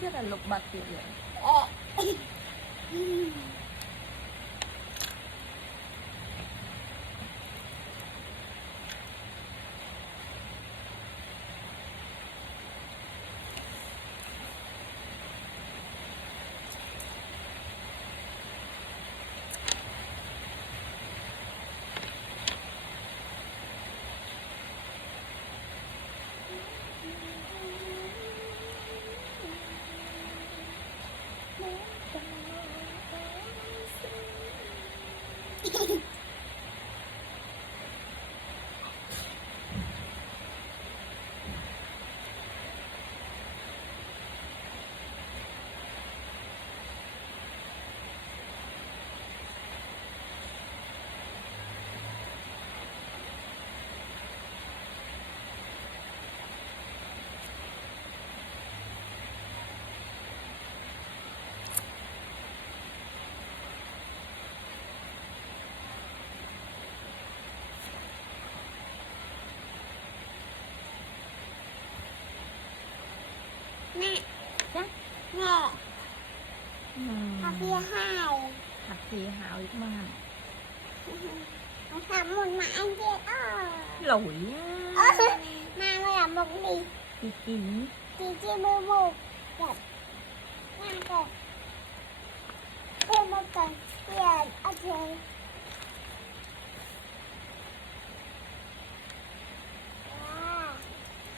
Chị là lục bạc tiểu vậy. แม่จ้ะแม่คาเฟ่ให้ หักสีหาวอีกมาก nó làm một mãi kia lủi mà nó là một đi chị kín thì chia bơ bột đẹp nha kìa thêm một cần tiền ở trên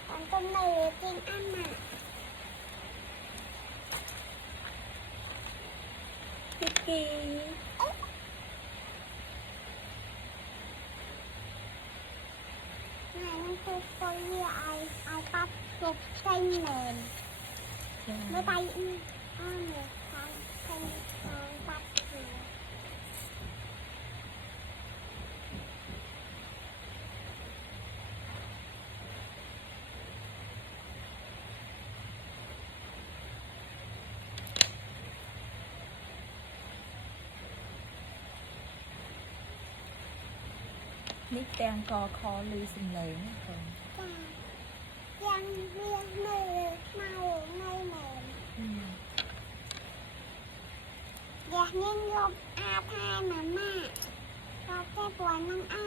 còn con này là tiền ăn mà chị kì này nó cứ coi như ai bắt chụp tranh nền mới tay ăn được tranh bắt gì นี่แตงกอคอลือสิงเลยนะคน ยังเรียนไม่mau ngay nềnอยากนิยมอาทายมาม่าก็แค่ปวดน้องอา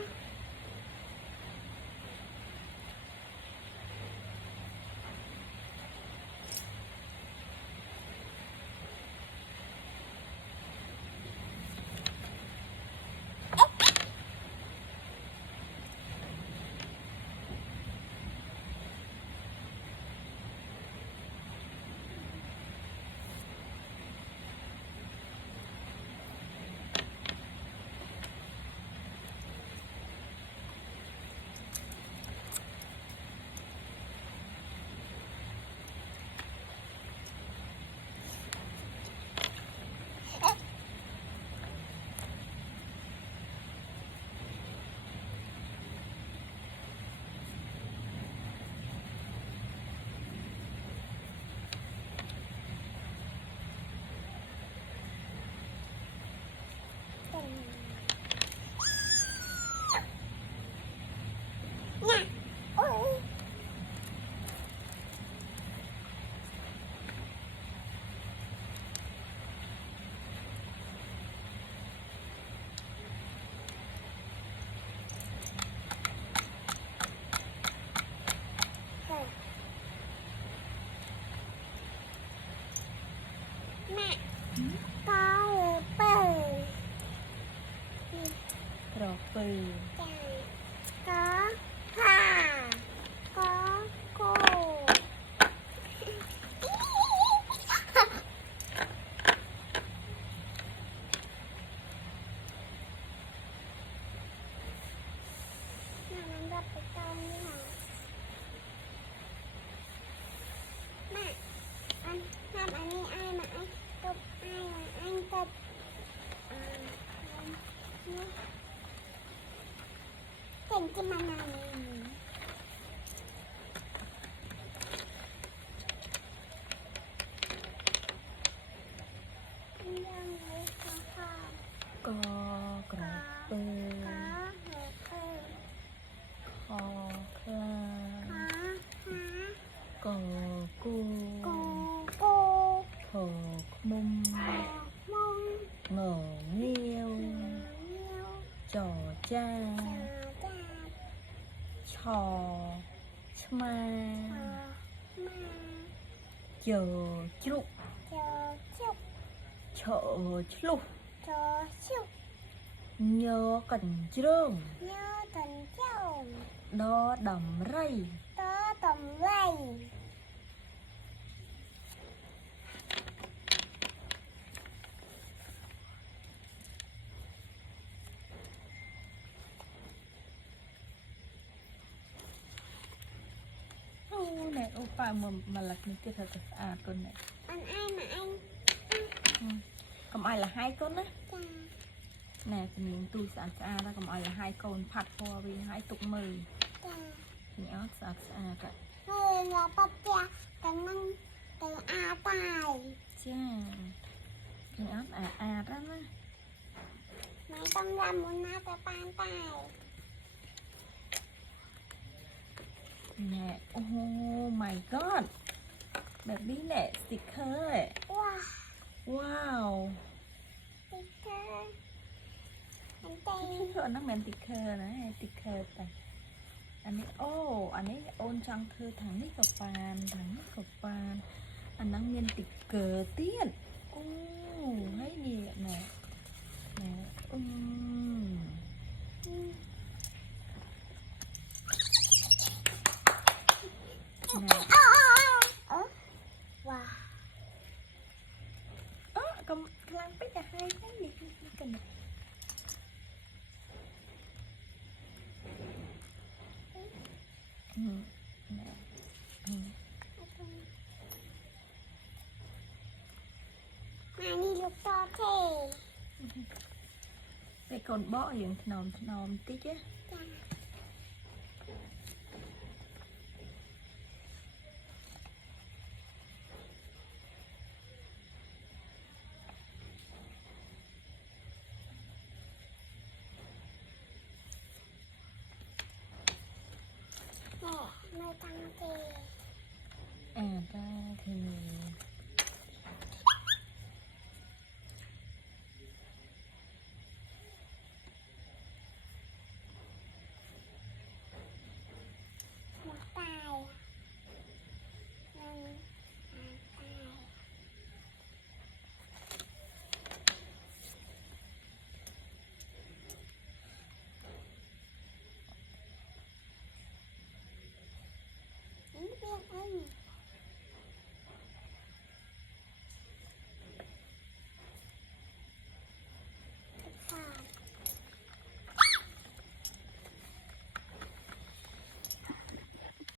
nha ôi mẹ có bờ กรอกปือ có hà có cô mà nó gặp cái con như nào mẹ anh làm anh đi ai mà anh cục ai mà anh cục thành cái mà nàoกอกรอกปือคอคลากอกู cô ngờ nghêu เงี้ยว trò cha จ้า chò chma มา chờ chlúc เจอชุบ chợ chlúc เจอชุบ nhớ cẩn trương เนื้อตันเจ้า đó đầm rây ตอต่อมไร ô này opa mà lật những cái thật à con này อันไอ้มาไอ้ còn ai là hai con á จ้า nè thì miếng tôi sẵn sàng ra còn ai là hai con phạt qua vì hai tục mười จ้า thì ớt sẵn sàng cả เฮ้ยเราปัดเจ้าแต่นั่งแต่อาตาย chà thì ớt đó má ไม่ต้องรำมุนนาแต่ปานตาย nè oh my god แบบนี้แหละสติกเกอร์ ว้า ว้าว ติ๊กเกอร์มันเต็ง ที่เขานักแมนติกเกอร์นะติกเกอร์แต่อันนี้โอ้อันนี้โอนจังคือถังนี้กับปานถังนี้กับปานอันนั้นเมียนติกเกอร์เตี้ยนโอ้ให้ดีแน่แน่อืม แน่ เออว้า กำลังไปจะให้นิดกันนะแน่ มานี่ลูกต่อเท่ ไปก่อนบ่อย่างถนอมติ๊กá จ้าแม่ไม่ตั้งเจ ra thì